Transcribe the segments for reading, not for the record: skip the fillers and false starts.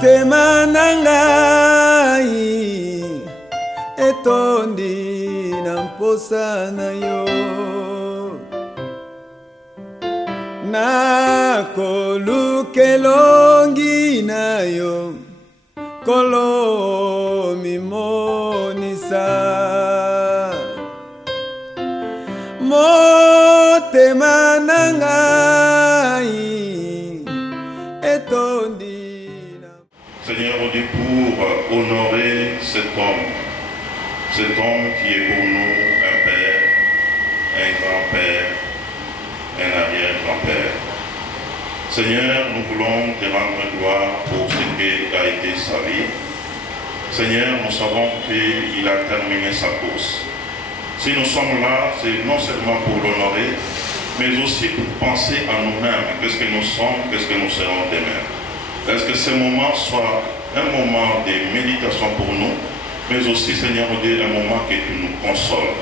motema na ngai etondi na mposa na yo na koluka elongi na yo kolo mimonisa motema na ngai etondi. Seigneur, on dit pour honorer cet homme qui est pour nous un père, un grand-père, un arrière-grand-père. Seigneur, nous voulons te rendre gloire pour ce qui a été sa vie. Seigneur, nous savons qu'il a terminé sa course. Si nous sommes là, c'est non seulement pour l'honorer, mais aussi pour penser à nous-mêmes. Qu'est-ce que nous sommes, qu'est-ce que nous serons demain. Est-ce que ce moment soit un moment de méditation pour nous, mais aussi, Seigneur, un moment que tu nous consoles,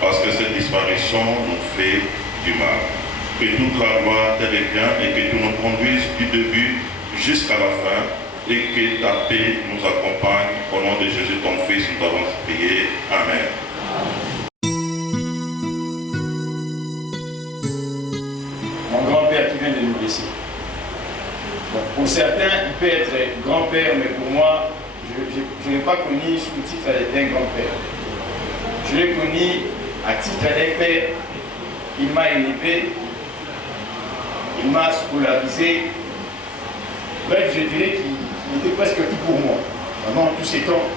parce que cette disparition nous fait du mal. Que toute la gloire te revienne et que tu nous conduises du début jusqu'à la fin et que ta paix nous accompagne. Au nom de Jésus, ton Fils, nous t'avons prié. Amen. Mon grand-père qui vient de nous laisser. Bon, pour certains, il peut être grand-père, mais pour moi, je n'ai pas connu sous le titre d'un grand-père. Je l'ai connu à titre d'un père. Il m'a élevé. Il m'a scolarisé. Bref, je dirais qu'il était presque tout pour moi, pendant tous ces temps.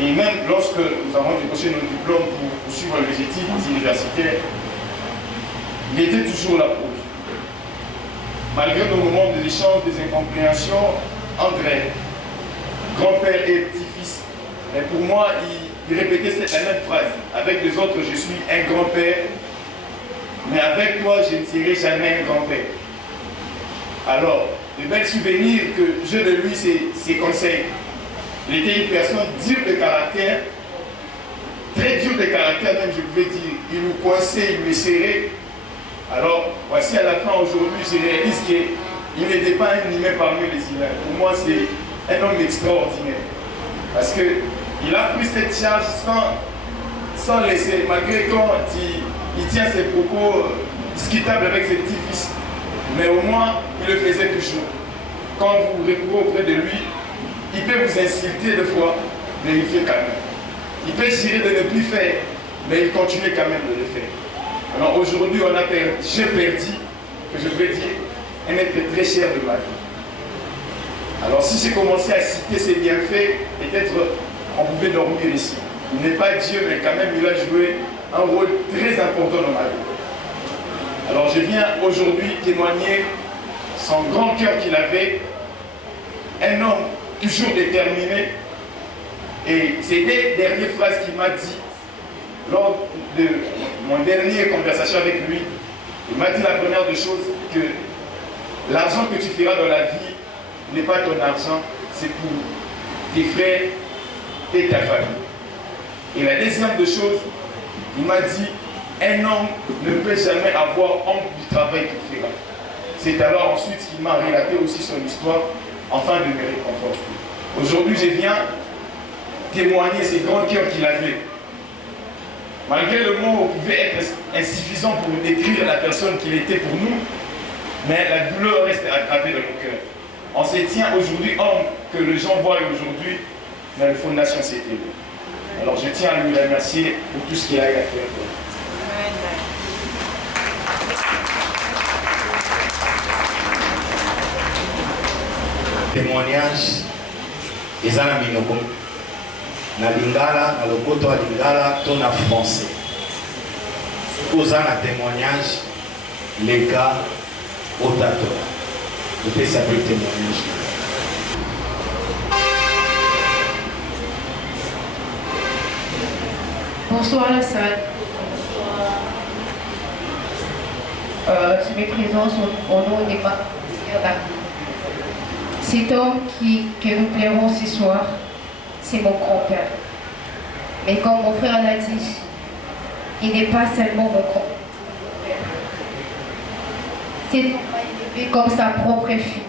Et même lorsque nous avons déposé nos diplômes pour poursuivre les études universitaires, il était toujours là pour nous. Malgré nos moments d'échange, des incompréhensions entre grand-père et petit-fils, mais pour moi, il répétait la même phrase. Avec les autres, je suis un grand-père. Mais avec toi, je ne serai jamais un grand-père. Alors, le bel souvenir que j'ai de lui, c'est ses conseils. Il était une personne dure de caractère, très dure de caractère même, je pouvais dire. Il nous coinçait, il nous serrait. Alors, voici à la fin aujourd'hui, je réalise qu'il n'était pas un humain parmi les humains. Pour moi, c'est un homme extraordinaire. Parce qu'il a pris cette charge sans laisser, malgré quand il tient ses propos discutables avec ses petits-fils. Mais au moins, il le faisait toujours. Quand vous recourez auprès de lui, il peut vous insulter des fois, mais il fait quand même. Il peut jurer de ne plus faire, mais il continue quand même de le faire. Alors aujourd'hui, j'ai perdu, que je veux dire, un être très cher de ma vie. Alors si j'ai commencé à citer ses bienfaits, peut-être on pouvait dormir ici. Il n'est pas Dieu, mais quand même il a joué un rôle très important dans ma vie. Alors je viens aujourd'hui témoigner son grand cœur qu'il avait, un homme toujours déterminé. Et c'est les dernières phrases qu'il m'a dit lors de mon dernière conversation avec lui. Il m'a dit la première des choses, que l'argent que tu feras dans la vie n'est pas ton argent, c'est pour tes frères et ta famille. Et la deuxième des choses, il m'a dit, un homme ne peut jamais avoir honte du travail qu'il fera. C'est alors ensuite qu'il m'a relaté aussi son histoire, afin de me réconforter. Aujourd'hui, je viens témoigner ce grand cœur qu'il avait. Malgré le mot pouvait être insuffisant pour décrire la personne qu'il était pour nous, mais la douleur reste aggravée dans nos cœurs. On se tient aujourd'hui homme que les gens voient aujourd'hui, mais la fondation s'est élevée. Alors je tiens à lui remercier pour tout ce qu'il a eu à faire. Témoignage eza na minoko na lingala na lokoto ya lingala to na français. Oza na témoignage leka otato. Vous ça peut témoignage. Bonsoir la salle. Je me présente au nom des partenaires. Cet homme que nous plairons ce soir, c'est mon grand-père. Mais comme mon frère l'a dit, il n'est pas seulement mon grand-père. C'est élevé comme sa propre fille.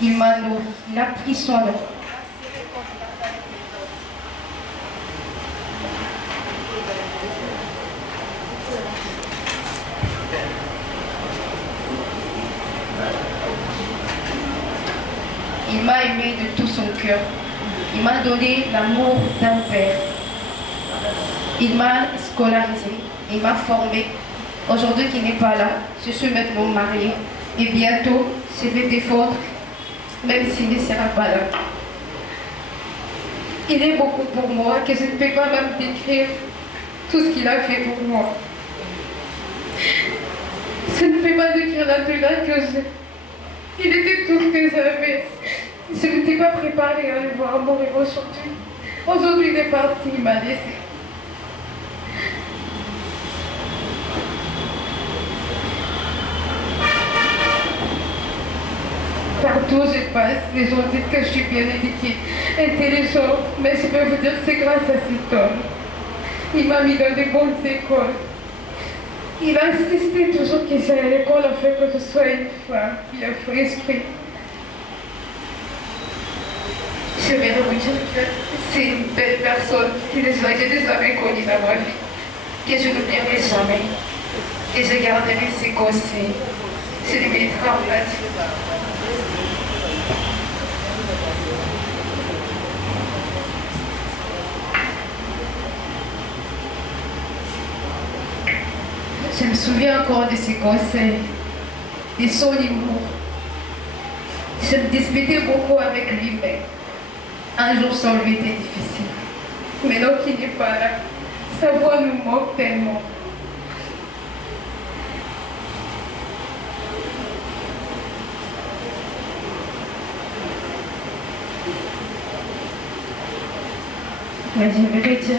Il m'a nourri, il a pris soin de moi. Il m'a aimé de tout son cœur. Il m'a donné l'amour d'un père. Il m'a scolarisé, il m'a formé. Aujourd'hui, qui n'est pas là, je suis maintenant mariée. Et bientôt, je vais défendre, même s'il ne sera pas là. Il est beaucoup pour moi, que je ne peux pas même décrire tout ce qu'il a fait pour moi. Je ne peux pas décrire la douleur que j'ai. Il était tout ce que j'avais. Je n'étais pas préparée à le voir mourir aujourd'hui. Aujourd'hui, il est parti, il m'a laissé. Partout où je passe, les gens disent que je suis bien éduquée, intelligente, mais je peux vous dire que c'est grâce à cet homme. Il m'a mis dans des bonnes écoles. Il a insisté toujours que j'aille à l'école afin que je sois une femme, qui a fait esprit. Je vais vous dire que c'est une belle personne que j'ai jamais connue dans ma vie, que je n'oublierai jamais. Et je garderai ses conseils. Je les mettrai en place. Je me souviens encore de ses conseils, de son humour. Je me disputais beaucoup avec lui, mais un jour sans lui était difficile. Maintenant qu'il n'est pas là, sa voix nous manque tellement. Mais j'aimerais dire,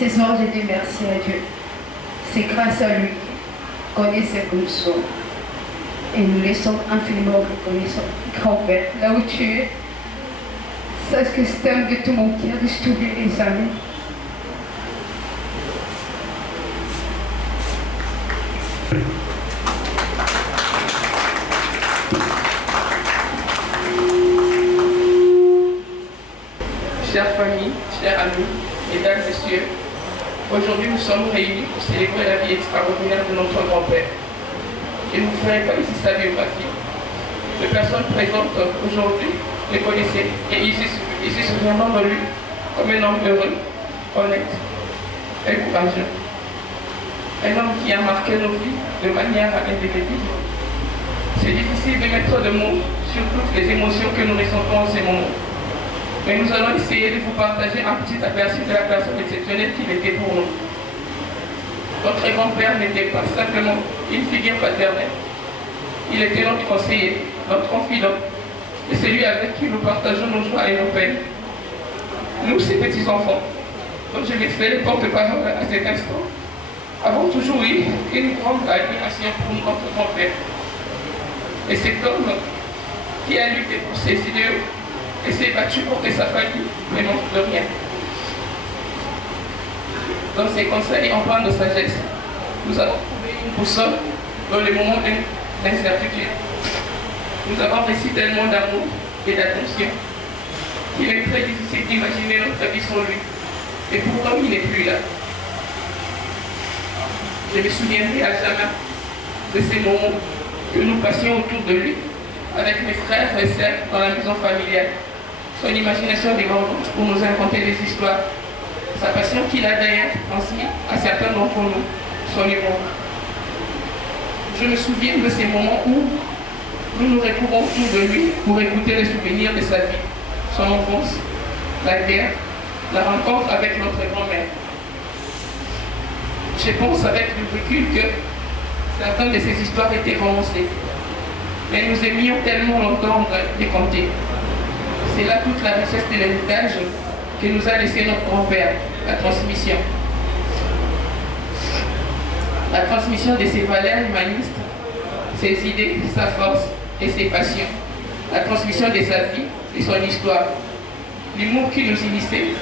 ce soir je dis merci à Dieu. C'est grâce à lui qu'on est ce que nous sommes. Et nous les sommes infiniment reconnaissants. Grand-père, là où tu es, sache que je t'aime de tout mon cœur, je t'oublierai jamais. Chère famille, chers amis, mesdames, messieurs, aujourd'hui nous sommes réunis pour célébrer la vie extraordinaire de notre grand-père. Je ne vous ferai pas ici sa biographie. Les personnes présentes aujourd'hui les connaissaient et ils se souviendront de lui comme un homme heureux, honnête et courageux. Un homme qui a marqué nos vies de manière indélébile. C'est difficile de mettre de mots sur toutes les émotions que nous ressentons en ces moments. Mais nous allons essayer de vous partager un petit aperçu de la personne exceptionnelle qu'il était pour nous. Notre grand-père n'était pas simplement une figure paternelle. Il était notre conseiller, notre confident, et celui avec qui nous partageons nos joies et nos peines. Nous, ces petits-enfants, comme je l'ai fait le porte-parole à cet instant, avons toujours eu une grande admiration pour notre grand-père. Et cet homme qui a lutté pour ses idéaux et s'est battu pour que sa famille ne manque de rien. Dans ses conseils empreints de sagesse, nous avons trouvé une boussole dans les moments d'incertitude. Nous avons reçu tellement d'amour et d'attention qu'il est très difficile d'imaginer notre vie sans lui. Et pourtant, il n'est plus là. Je me souviendrai à jamais de ces moments que nous passions autour de lui, avec mes frères et sœurs dans la maison familiale. Son imagination débordante pour nous inventer des histoires. Sa passion qu'il a d'ailleurs transmise à certains d'entre nous, son humour. Je me souviens de ces moments où nous nous retrouvons autour de lui pour écouter les souvenirs de sa vie, son enfance, la guerre, la rencontre avec notre grand-mère. Je pense avec le recul que certaines de ces histoires étaient romancées, mais nous aimions tellement l'entendre les conter. C'est là toute la richesse de l'héritage que nous a laissé notre grand-père, la transmission. La transmission de ses valeurs humanistes, ses idées, sa force et ses passions. La transmission de sa vie et son histoire. L'humour qui nous initiait,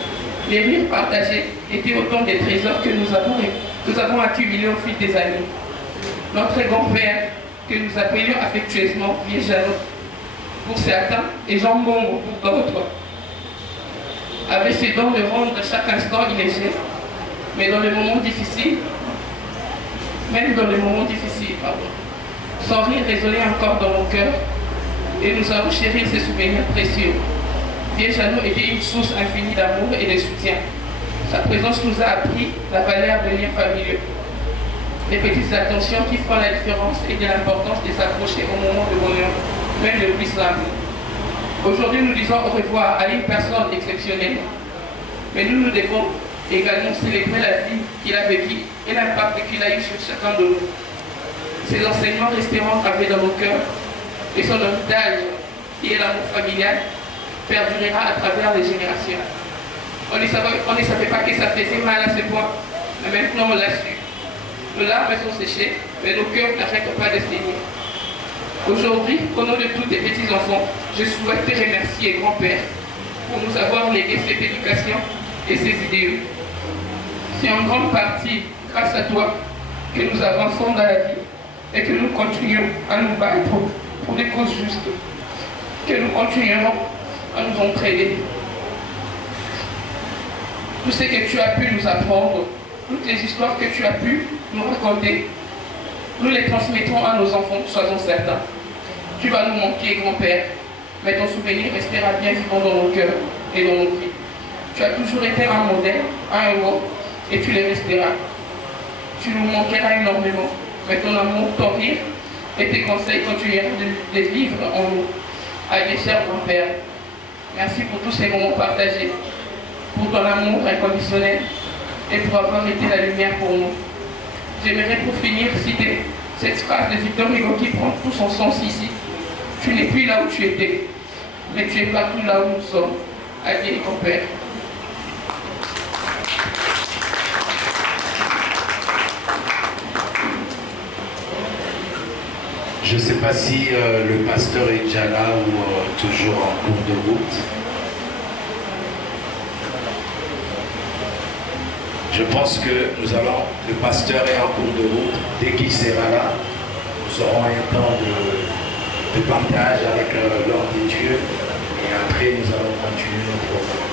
les rires partagés étaient autant des trésors que nous avons accumulés au fil des années. Notre grand-père, que nous appelions affectueusement Vieux Janot, pour certains et jambon pour d'autres. Avait ses dons de rendre chaque instant illéger, mais dans les moments difficiles, son rire résonnait encore dans mon cœur et nous avons chéri ces souvenirs précieux. Vieille Jeannot était une source infinie d'amour et de soutien. Sa présence nous a appris la valeur des liens familiaux, les petites attentions qui font la différence et de l'importance de s'accrocher au moment de bonheur, même le plus simple. Aujourd'hui, nous disons au revoir à une personne exceptionnelle, mais nous devons également célébrer la vie qu'il a vécue et l'impact qu'il a eu sur chacun de nous. Ses enseignements resteront gravés dans nos cœurs et son héritage, qui est l'amour familial, perdurera à travers les générations. On ne savait pas que ça faisait mal à ce point, mais maintenant on l'a su. Nos larmes sont séchées, mais nos cœurs n'arrêtent pas de saigner. Aujourd'hui, au nom de tous les petits-enfants, je souhaite te remercier, grand-père, pour nous avoir légué cette éducation et ces idéaux. C'est en grande partie grâce à toi que nous avançons dans la vie et que nous continuons à nous battre pour des causes justes, que nous continuerons à nous entraider. Tout ce que tu as pu nous apprendre, toutes les histoires que tu as pu nous raconter, nous les transmettrons à nos enfants, soyons certains. Tu vas nous manquer, grand-père, mais ton souvenir restera bien vivant dans nos cœurs et dans nos vies. Tu as toujours été un modèle, un héros, et tu le resteras. Tu nous manqueras énormément, mais ton amour, ton rire et tes conseils continueront de vivre en nous. Allez, cher grand-père, merci pour tous ces moments partagés, pour ton amour inconditionnel et pour avoir été la lumière pour nous. J'aimerais pour finir citer cette phrase de Victor Hugo qui prend tout son sens ici. Tu n'es plus là où tu étais, mais tu es partout là où nous sommes. Adieu, grand-père. Je ne sais pas si le pasteur est déjà là ou toujours en cours de route. Je pense que le pasteur est en cours de route. Dès qu'il sera là, nous aurons un temps de partage avec l'ordre de Dieu. Et après, nous allons continuer notre programme.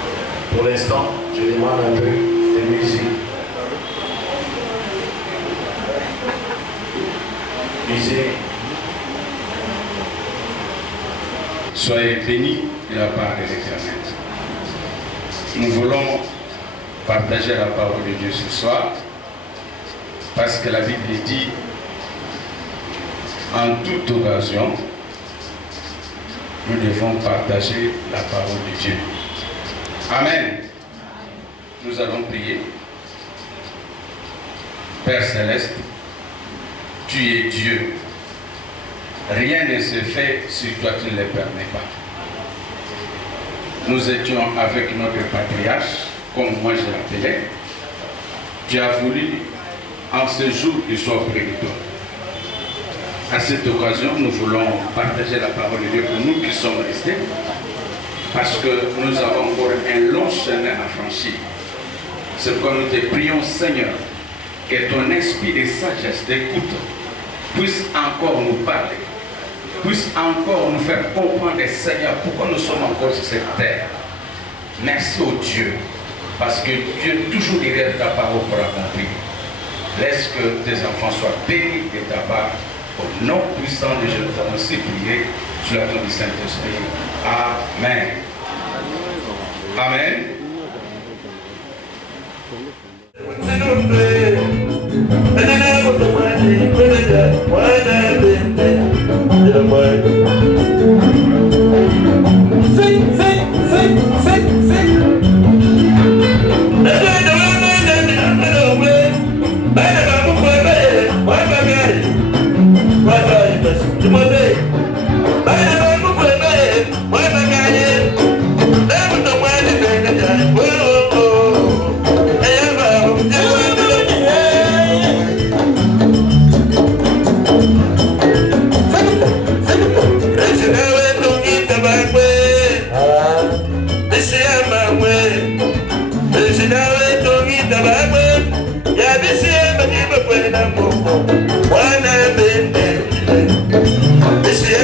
Pour l'instant, je demande un peu de musique. Musique. Soyez bénis de la part de l'Éternel. Nous voulons partager la parole de Dieu ce soir parce que la Bible dit en toute occasion nous devons partager la parole de Dieu. Amen. Nous allons prier. Père Céleste, tu es Dieu. Rien ne se fait si toi tu ne le permets pas. Nous étions avec notre patriarche, comme moi je l'appelais. Tu as voulu en ce jour qu'il soit auprès de toi. À cette occasion, nous voulons partager la parole de Dieu pour nous qui sommes restés, parce que nous avons encore un long chemin à franchir. C'est pourquoi nous te prions, Seigneur, que ton esprit de sagesse, d'écoute, puisse encore nous parler, puisse encore nous faire comprendre, Seigneur, pourquoi nous sommes encore sur cette terre. Merci au Dieu, parce que Dieu est toujours derrière ta parole pour accomplir. Laisse que tes enfants soient bénis de ta part. Au nom puissant de Jésus, nous avons aussi prié sous la main du Saint-Esprit. Amen. Amen. This is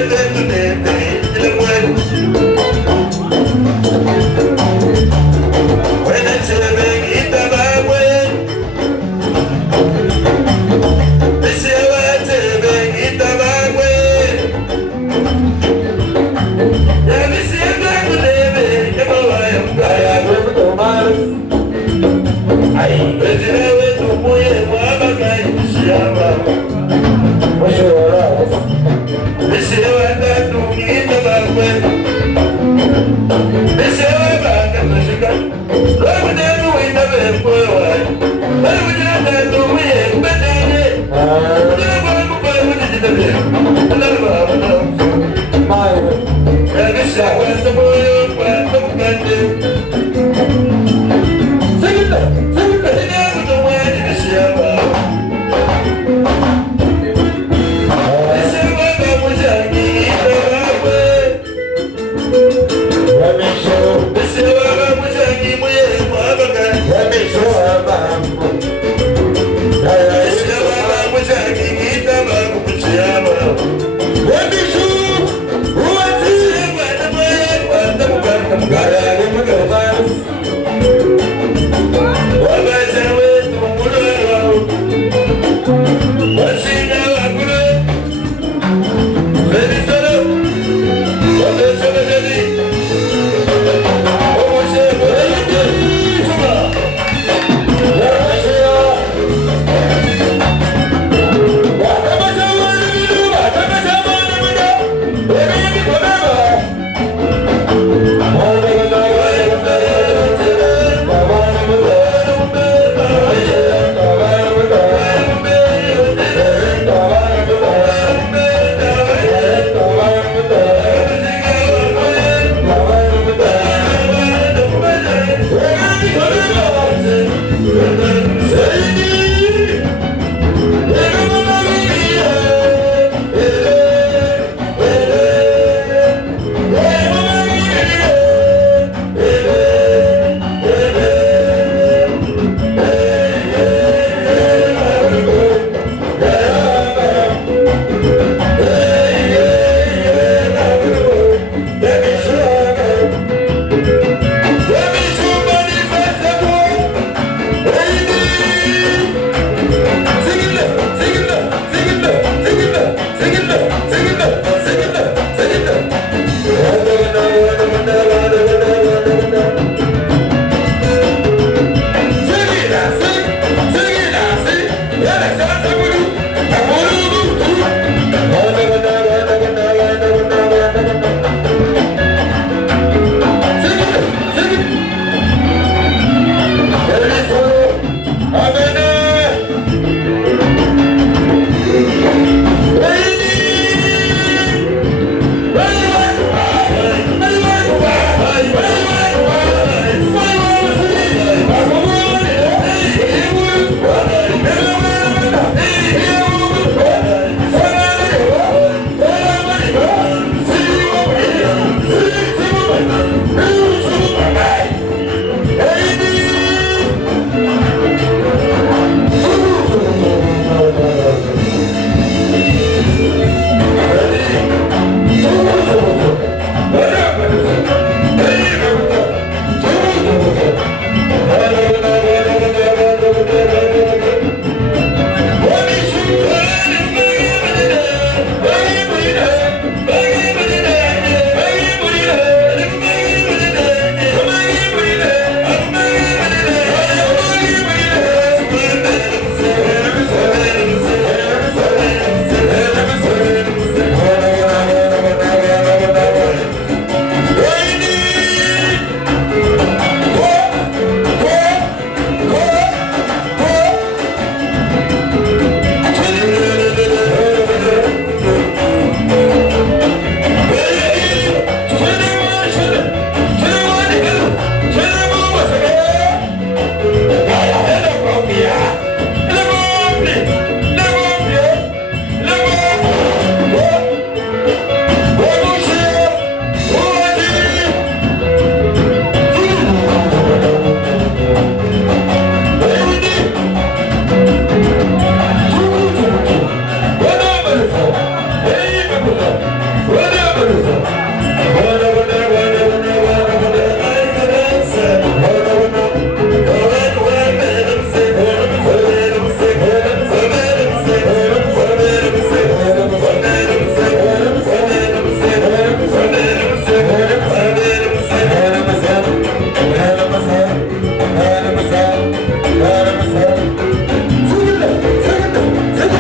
Take it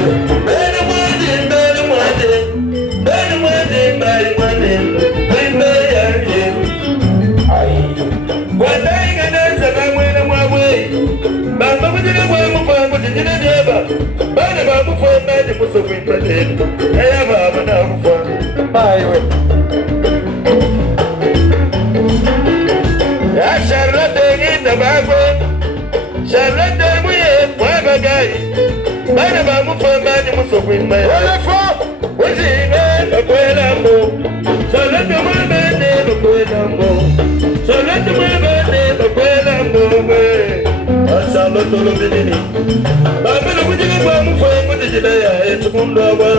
mẹ́rin mú sófin pẹ̀lẹ́ ẹ̀yà bàbá náà mú fún wa báyìí wẹ̀. Yà Charlotte ní Tobago Charlotte mú yẹ pọ̀ ẹ̀ bá gáyì báyìí bá mú fún mẹ́rin mú sófin pẹ̀lẹ́. Wọ́n lè fọ́ wọ́n sì ní lọ́kọ̀ ẹ̀ náà mú Charlotte mú mẹ́rin lọ́kọ̀ ẹ̀ náà mú Charlotte mú mẹ́rin lọ́kọ̀ ẹ̀ náà mú Charlotte ló bí nínú. Bàbá ló kú jíjẹ́ bá mú fún ẹ̀ kó ti jìnnà yà ẹ̀ tó kún lọ́wọ́.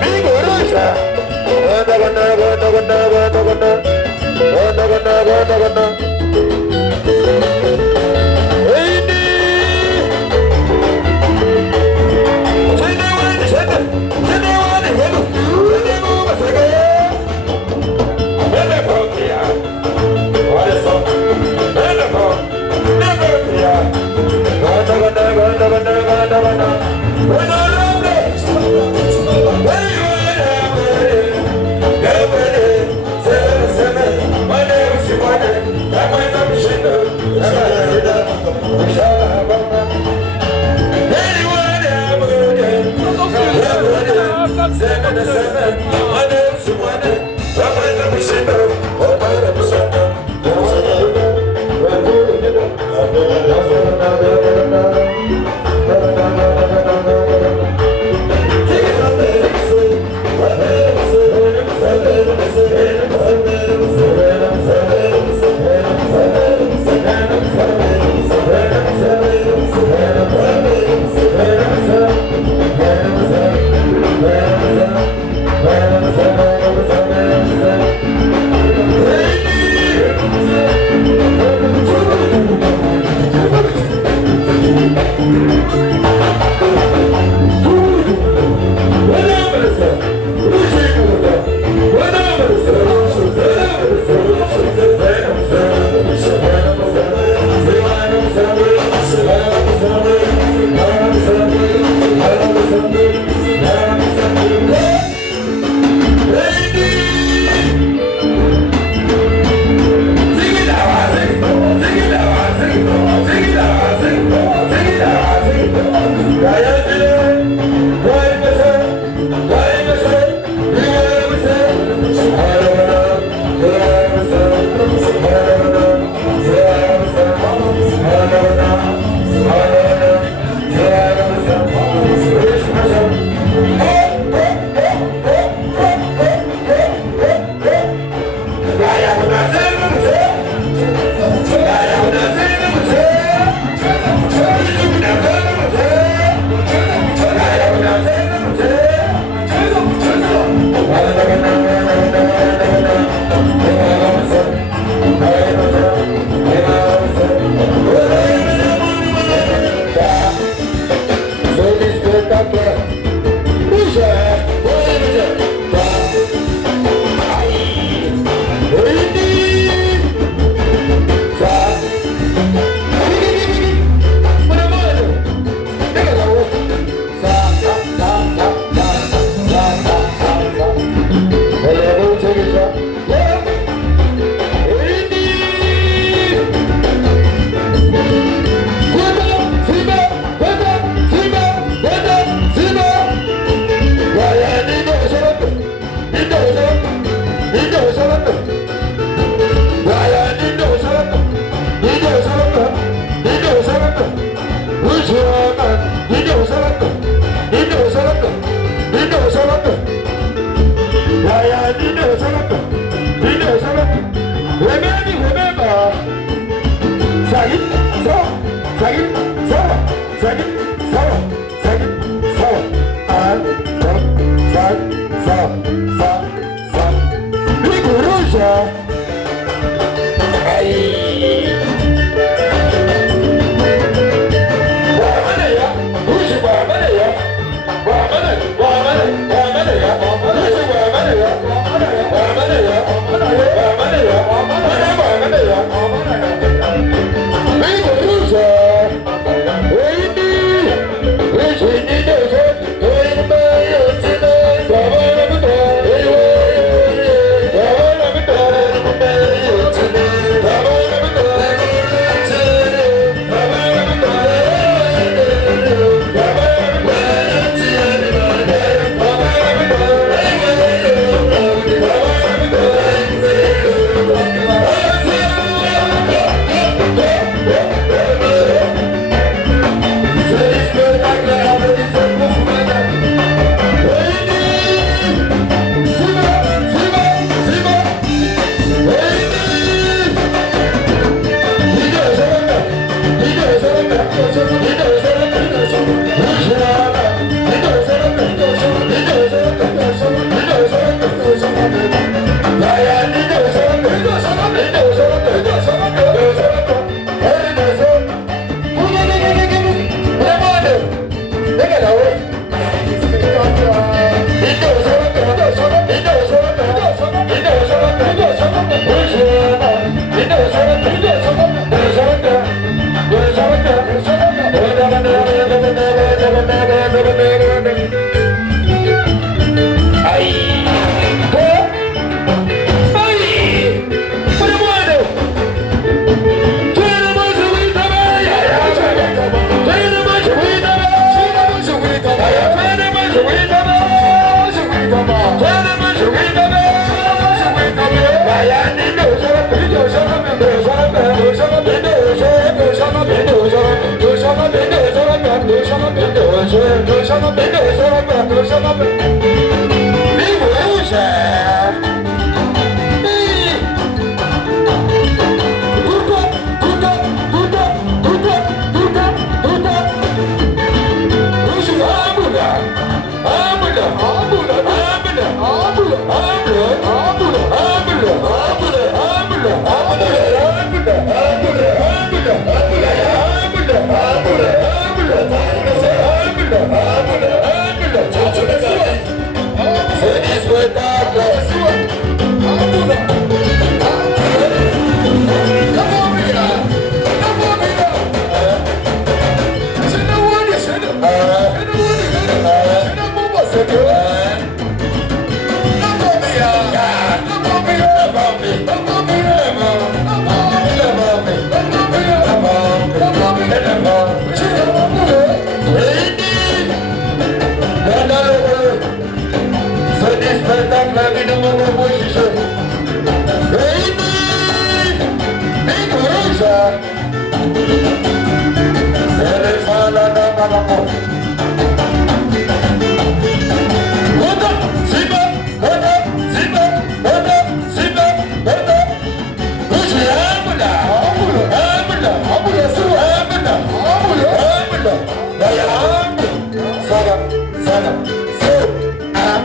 Big Sana, sana, so, ah.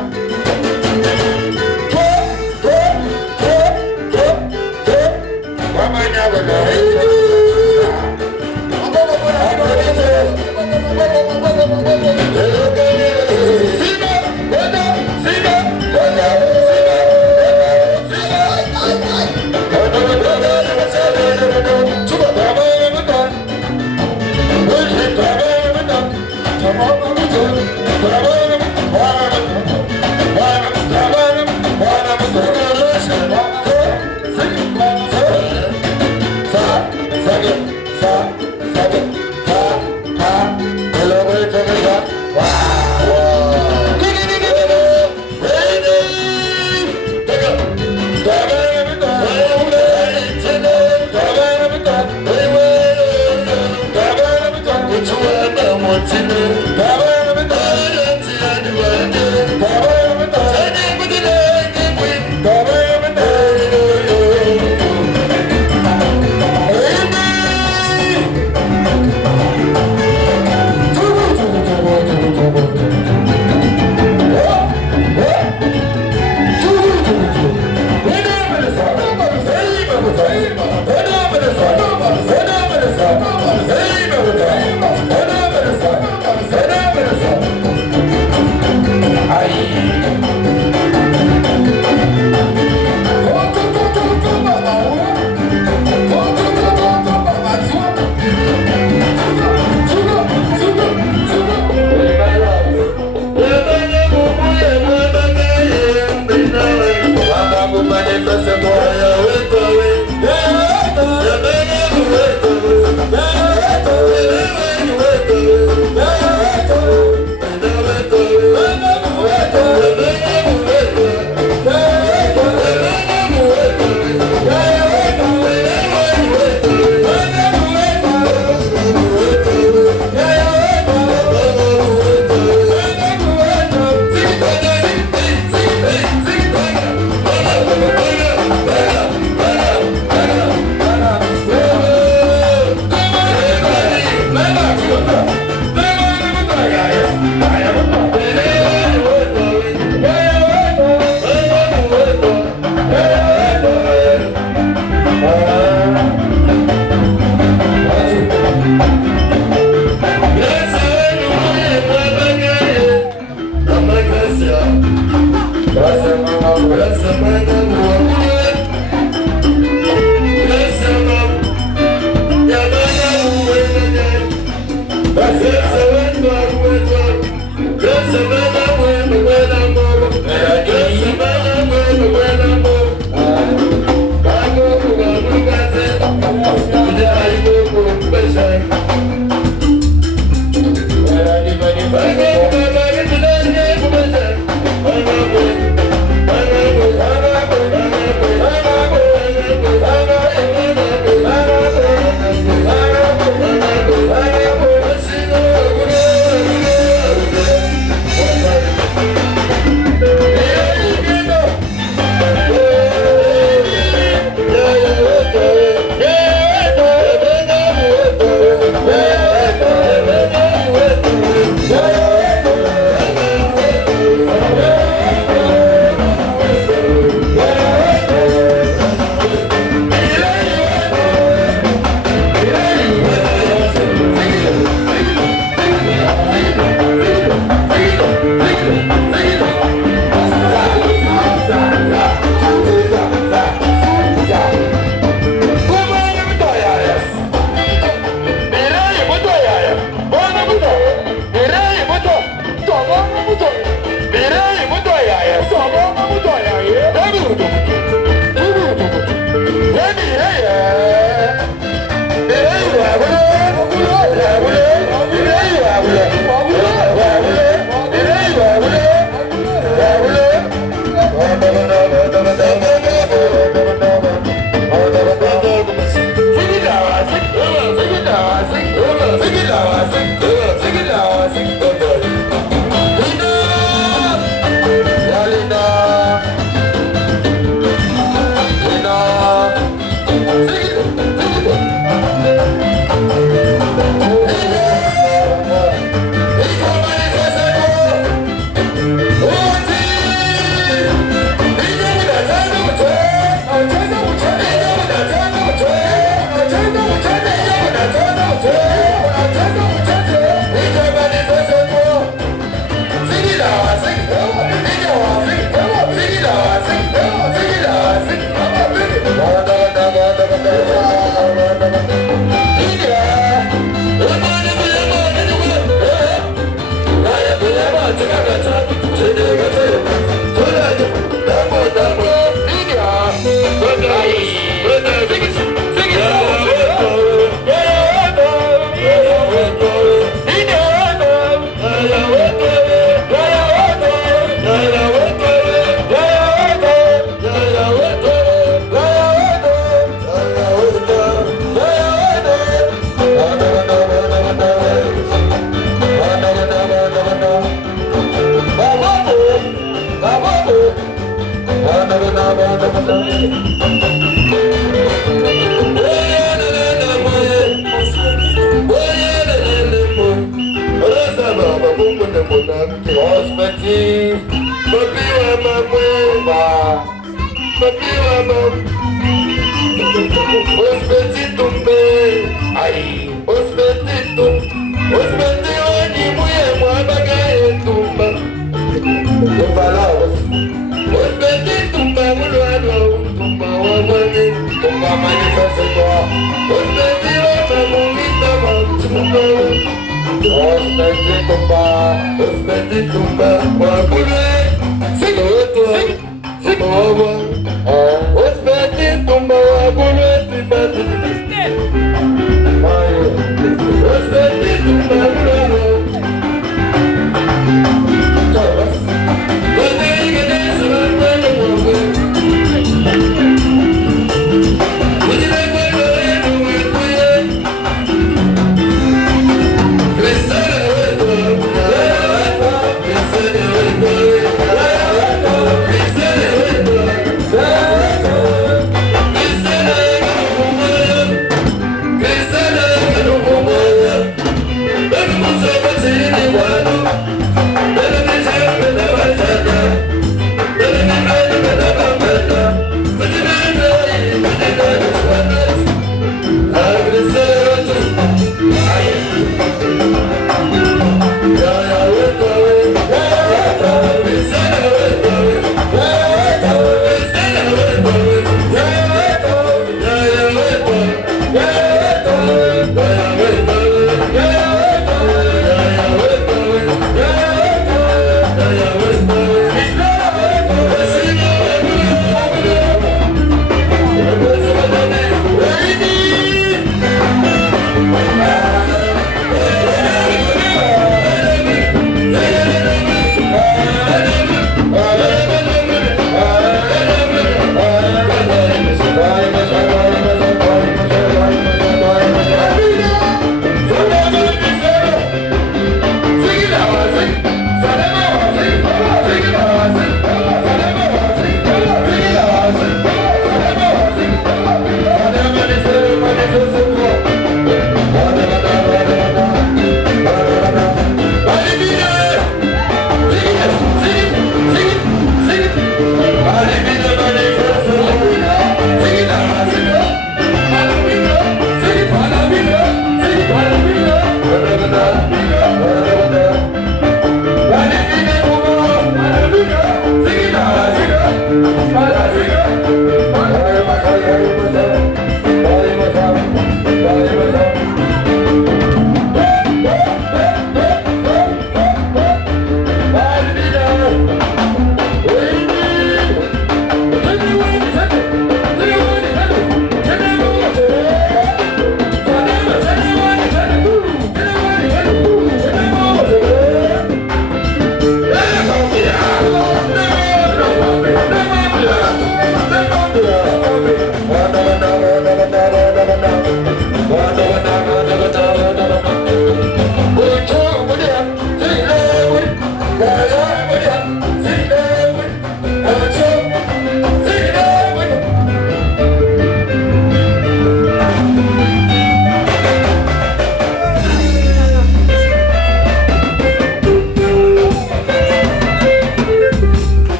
Os petit tumba,